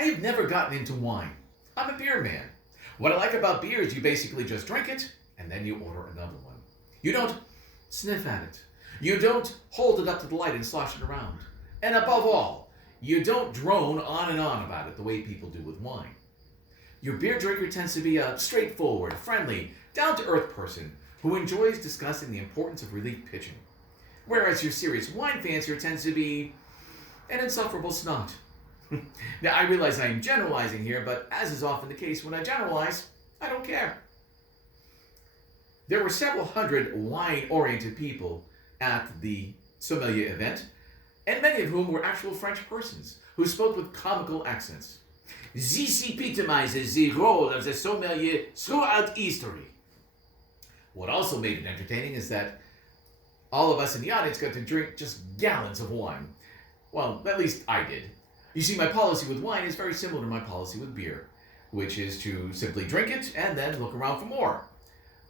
I have never gotten into wine. I'm a beer man. What I like about beer is you basically just drink it, and then you order another one. You don't sniff at it. You don't hold it up to the light and slosh it around. And above all, you don't drone on and on about it the way people do with wine. Your beer drinker tends to be a straightforward, friendly, down-to-earth person who enjoys discussing the importance of relief pitching. Whereas your serious wine fancier tends to be an insufferable snot. Now, I realize I am generalizing here, but as is often the case when I generalize, I don't care. There were several hundred wine-oriented people at the sommelier event, and many of whom were actual French persons who spoke with comical accents. This epitomizes the role of the sommelier throughout history. What also made it entertaining is that all of us in the audience got to drink just gallons of wine. Well, at least I did. You see, my policy with wine is very similar to my policy with beer, which is to simply drink it and then look around for more.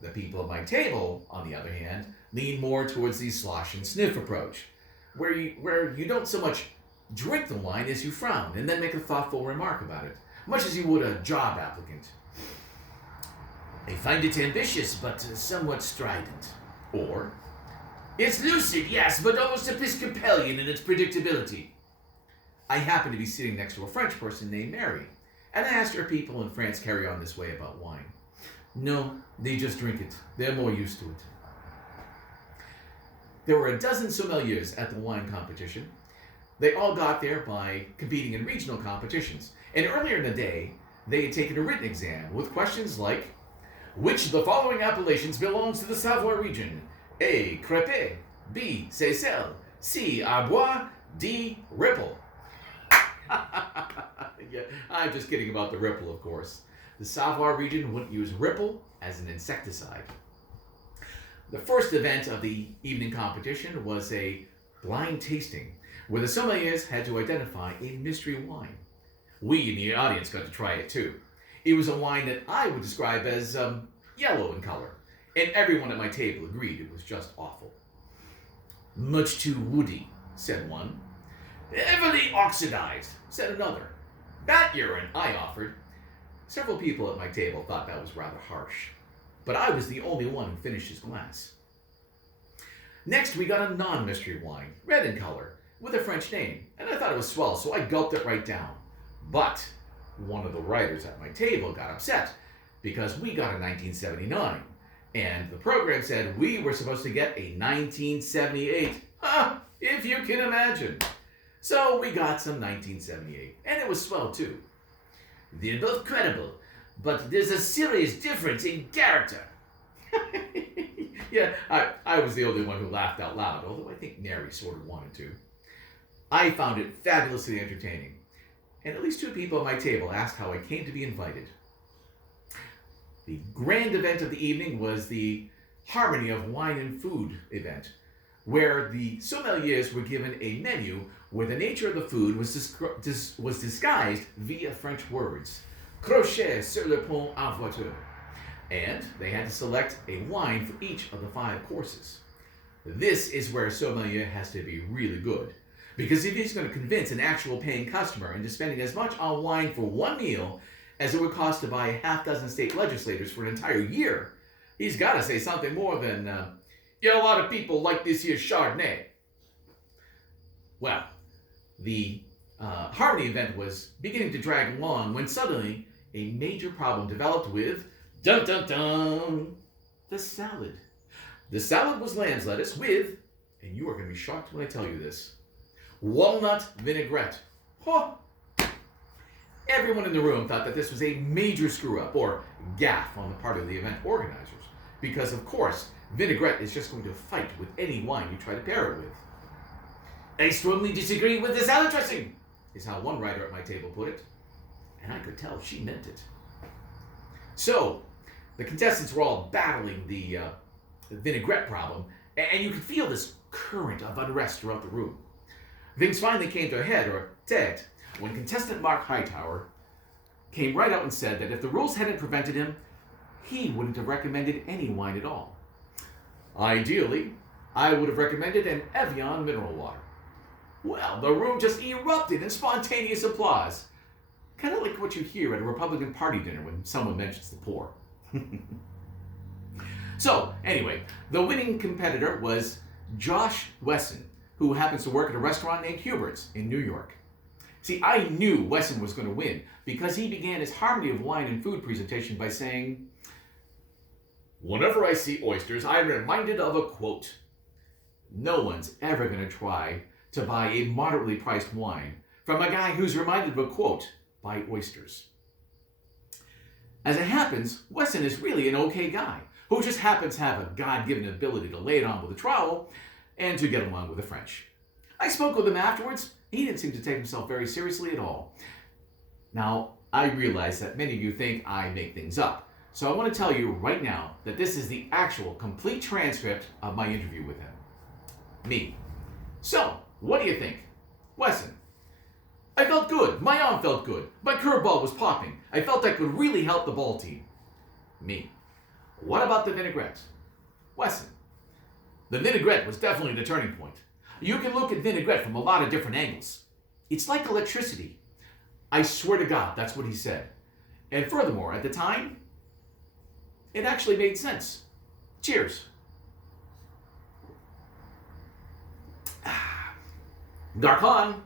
The people at my table, on the other hand, lean more towards the slosh and sniff approach, where you don't so much drink the wine as you frown and then make a thoughtful remark about it, much as you would a job applicant. I find it ambitious, but somewhat strident. Or, it's lucid, yes, but almost Episcopalian in its predictability. I happen to be sitting next to a French person named Mary, and I asked her if people in France carry on this way about wine. No, they just drink it. They're more used to it. There were a dozen sommeliers at the wine competition. They all got there by competing in regional competitions, and earlier in the day, they had taken a written exam with questions like, which of the following appellations belongs to the Savoy region? A. Crêpe. B. Seyssel. C. Arbois. D. Ripple. Yeah, I'm just kidding about the ripple, of course. The Savoy region wouldn't use ripple as an insecticide. The first event of the evening competition was a blind tasting, where the sommeliers had to identify a mystery wine. We in the audience got to try it too. It was a wine that I would describe as yellow in color, and everyone at my table agreed it was just awful. Much too woody, said one. Heavily oxidized, said another. Bat urine, I offered. Several people at my table thought that was rather harsh, but I was the only one who finished his glass. Next, we got a non-mystery wine, red in color, with a French name, and I thought it was swell, so I gulped it right down. But one of the writers at my table got upset because we got a 1979, and the program said we were supposed to get a 1978. If you can imagine. So we got some 1978, and it was swell too. They're both credible, but there's a serious difference in character. Yeah, I was the only one who laughed out loud, although I think Mary sort of wanted to. I found it fabulously entertaining, and at least two people at my table asked how I came to be invited. The grand event of the evening was the Harmony of Wine and Food event, where the sommeliers were given a menu where the nature of the food was disguised via French words, crochet sur le pont en voiture, and they had to select a wine for each of the 5 courses. This is where a sommelier has to be really good, because if he's going to convince an actual paying customer into spending as much on wine for one meal as it would cost to buy a half dozen state legislators for an entire year, he's got to say something more than, yeah, a lot of people like this here Chardonnay. Well, the Harmony event was beginning to drag along when suddenly a major problem developed with, dun dun dun, the salad. The salad was lamb's lettuce with, and you are going to be shocked when I tell you this, walnut vinaigrette. Huh. Everyone in the room thought that this was a major screw-up or gaffe on the part of the event organizers, because of course, vinaigrette is just going to fight with any wine you try to pair it with. I strongly disagree with the salad dressing, is how one writer at my table put it, and I could tell she meant it. So, the contestants were all battling the vinaigrette problem, and you could feel this current of unrest throughout the room. Things finally came to a head, or tete, when contestant Mark Hightower came right out and said that if the rules hadn't prevented him, he wouldn't have recommended any wine at all. Ideally, I would have recommended an Evian mineral water. Well, the room just erupted in spontaneous applause. Kind of like what you hear at a Republican Party dinner when someone mentions the poor. So, anyway, the winning competitor was Josh Wesson, who happens to work at a restaurant named Humorist in New York. See, I knew Wesson was going to win because he began his Harmony of Wine and Food presentation by saying, "Whenever I see oysters, I'm reminded of a quote. No one's ever going to try to buy a moderately priced wine from a guy who's reminded of a quote by oysters." As it happens, Wesson is really an okay guy who just happens to have a God-given ability to lay it on with a trowel and to get along with the French. I spoke with him afterwards. He didn't seem to take himself very seriously at all. Now, I realize that many of you think I make things up, so I want to tell you right now that this is the actual complete transcript of my interview with him. Me. So, what do you think? Wesson. I felt good. My arm felt good. My curveball was popping. I felt I could really help the ball team. Me. What about the vinaigrette? Wesson. The vinaigrette was definitely the turning point. You can look at vinaigrette from a lot of different angles. It's like electricity. I swear to God, that's what he said. And furthermore, at the time, it actually made sense. Cheers. Garcon.